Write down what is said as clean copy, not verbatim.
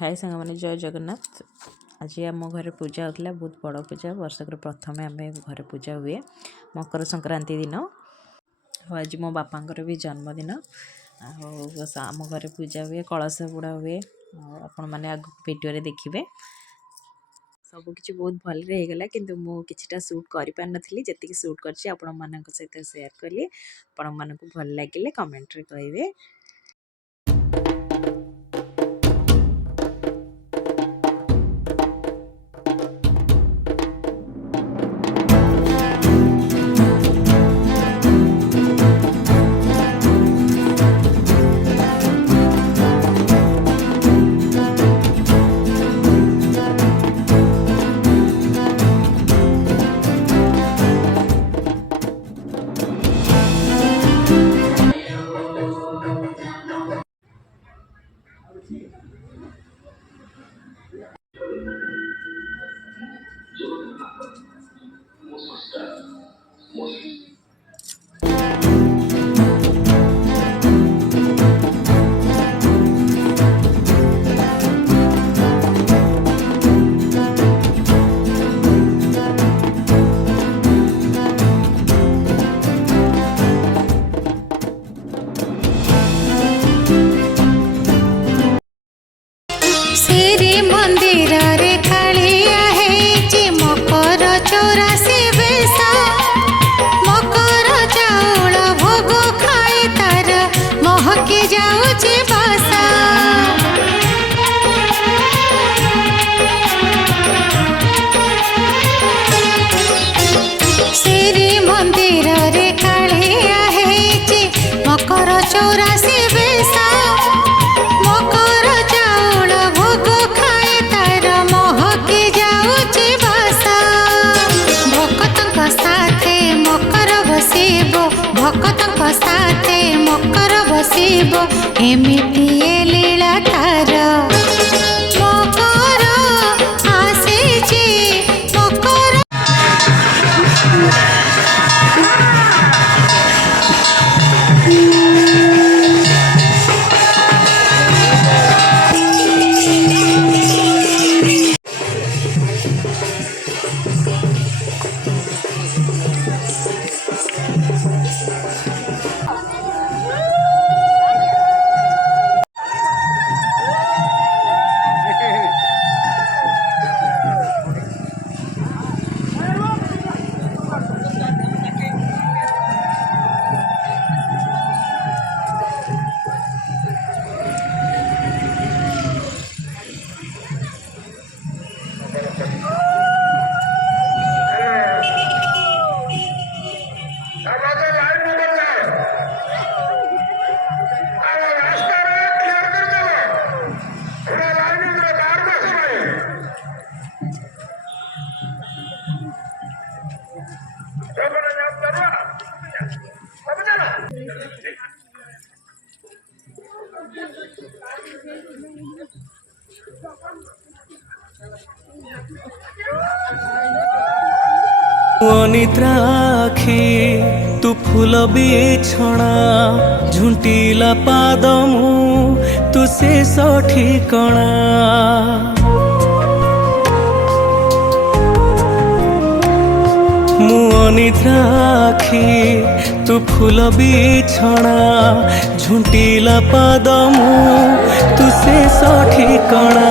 हाय सांग मैंने जय जगन्नाथ। आज आम घर पूजा होता बहुत बड़ पूजा वर्षक प्रथम आम घर पूजा हुए मकर संक्रांति दिन। आज मो बापांकर भी जन्मदिन आम घर पूजा हुए कलश बुड़ा हुए आपण मैंने आग वीडियो देखिए सबकि बहुत भल होगला किंतु मुझे सुट कर पार नी जी सुट कर सहित सेयार कली आपण मानक भल लगे कमेंट कहे। मकर बसिब एमिति लीला तार मकर आसीची मकर अनिद्रा आखि तू फूल बिछଣା झुंटीला पाद मु तू शेष ठिकଣା मु अनिद्रा आखि तू फूल बिछଣା झुंटीला पाद मु तू शेष ठिकଣା